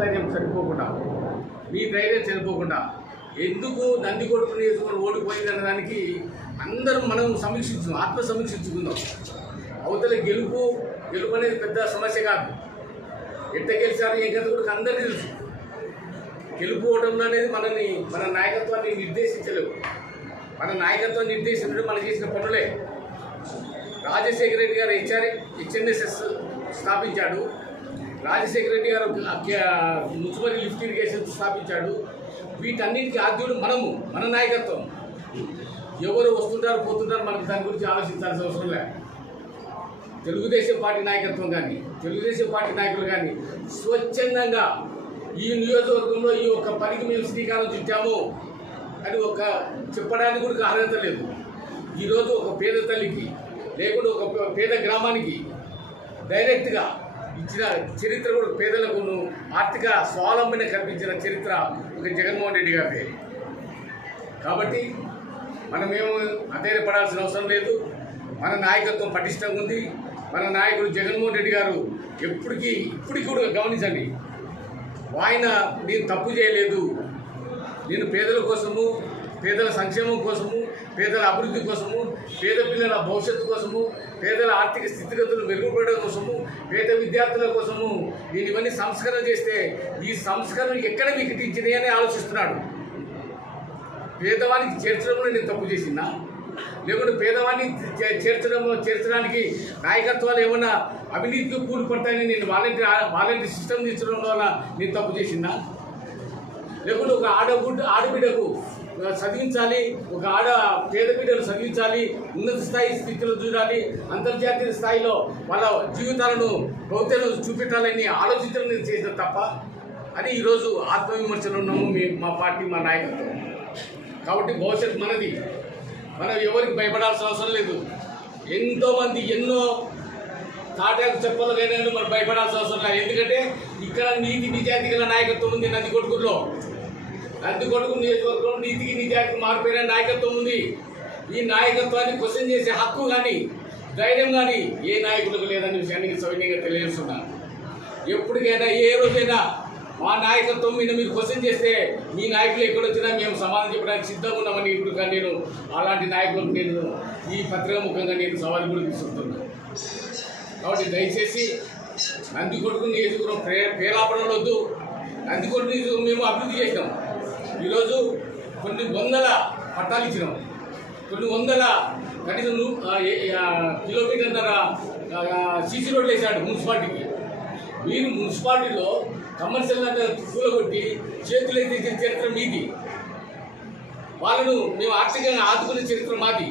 ధైర్యం చనిపోకుండా మీ ధైర్యం చనిపోకుండా ఎందుకు నందికొట్టు నియోజకవర్గం ఓడిపోయిందన్న దానికి అందరం మనం ఆత్మ సమీక్షించుకుందాం. అవతల గెలుపు అనేది పెద్ద సమస్య కాదు. ఎంత గెలిచారు ఏం కదా కూడా అందరికీ తెలుసు. గెలుపు ఓటంలో అనేది మన నాయకత్వాన్ని నిర్దేశించలేవు. మన నాయకత్వం నిర్దేశించడం మనం చేసిన పనులే. రాజశేఖర రెడ్డి గారు హెచ్ఎన్ఎస్ఎస్ స్థాపించాడు. రాజశేఖర రెడ్డి గారు మున్సిపల్ లిఫ్ట్ ఇరిగేషన్ స్థాపించాడు. వీటన్నిటికీ ఆద్యుడు మన నాయకత్వం. ఎవరు వస్తుంటారు పోతుంటారు మనకు దాని గురించి ఆలోచించాల్సిన అవసరం లేదు. తెలుగుదేశం పార్టీ నాయకత్వం కానీ తెలుగుదేశం పార్టీ నాయకులు కానీ స్వచ్ఛందంగా ఈ నియోజకవర్గంలో ఈ ఒక్క పనికి మేము శ్రీకారం చుట్టాము అని చెప్పడానికి కూడా అర్హత లేదు. ఈరోజు ఒక పేద తల్లికి లేకుండా ఒక పేద గ్రామానికి డైరెక్ట్గా ఇచ్చిన చరిత్ర కూడా పేదలకు ఆర్థిక స్వావలంబన కల్పించిన చరిత్ర ఒక జగన్మోహన్ రెడ్డి గారిదే. కాబట్టి మనమేమో అధైర్యపడాల్సిన అవసరం లేదు. మన నాయకత్వం పటిష్టంగా ఉంది. మన నాయకుడు జగన్మోహన్ రెడ్డి గారు ఇప్పటికీ కూడా గమనించండి, ఆయన నేను తప్పు చేయలేదు, నేను పేదల కోసము, పేదల సంక్షేమం కోసము, పేదల అభివృద్ధి కోసము, పేద పిల్లల భవిష్యత్తు కోసము, పేదల ఆర్థిక స్థితిగతులు మెరుగుపడడం కోసము, పేద విద్యార్థుల కోసము నేను ఇవన్నీ సంస్కరణ చేస్తే ఈ సంస్కరణ ఎక్కడ వికటించినాయి అని ఆలోచిస్తున్నాడు. పేదవానికి చేర్చడంలో నేను తప్పు చేసినా, లేకుంటే పేదవాన్ని చేర్చడానికి నాయకత్వాలు ఏమన్నా అవినీతికి కూలిపడతాయని నేను వాలంటీర్ సిస్టమ్ తీర్చడం వల్ల నేను తప్పు చేసినా, లేకుంటే ఒక ఆడబిడ్డకు చదివించాలి, ఒక పేద బిడ్డను చదివించాలి, ఉన్నత స్థాయి స్థితిలో చూడాలి, అంతర్జాతీయ స్థాయిలో వాళ్ళ జీవితాలను భవితలను చూపెట్టాలని ఆలోచించడం నేను చేసిన తప్ప అని ఈరోజు ఆత్మవిమర్శలు ఉన్నాము మా పార్టీ, మా నాయకత్వం. కాబట్టి భవిష్యత్తు మనది. మనం ఎవరికి భయపడాల్సిన అవసరం లేదు. ఎంతోమంది ఎన్నో తాటాకు చెప్పలకైనా మనం భయపడాల్సిన అవసరం లేదు. ఎందుకంటే ఇక్కడ నీతి నిజాయితీ గల నాయకత్వం ఉంది. నందికొట్కూరులో నందికొట్కూరు నియోజకవర్గంలో నీతికి నిజాయితీ మారిపోయిన నాయకత్వం ఉంది. ఈ నాయకత్వాన్ని క్వశ్చన్ చేసే హక్కు కానీ ధైర్యం కానీ ఏ నాయకులకు లేదనే విషయాన్ని సవినీయంగా తెలియజేస్తున్నాను. ఎప్పటికైనా ఏ రోజైనా మా నాయకత్వం మీద మీరు క్వశ్చన్ చేస్తే మీ నాయకులు ఎక్కడొచ్చినా మేము సమాధానం చెప్పడానికి సిద్ధంగా ఉన్నామని ఇప్పుడు కానీ నేను అలాంటి నాయకులకు నేను ఈ పత్రికా ముఖంగా నేను సవాల్ కూడా తీసుకుంటున్నాను. కాబట్టి దయచేసి నందికొట్టు నియోజకవర్గం పేలాపడంలో వద్దు. నందికొట్టు నియోజకవర్గం మేము అభివృద్ధి చేసినాం. ఈరోజు కొన్ని వందల పట్టాలు ఇచ్చినాం, కొన్ని వందల కనీసం కిలోమీటర్న్నర సీసీ రోడ్లు వేసాడు మున్సిపాలిటీకి. మీరు మున్సిపాలిటీలో కమర్షియల్ కూలగొట్టి చేతులు ఎత్తించిన చరిత్ర మీది. వాళ్ళను మేము ఆర్థికంగా ఆదుకునే చరిత్ర మాది.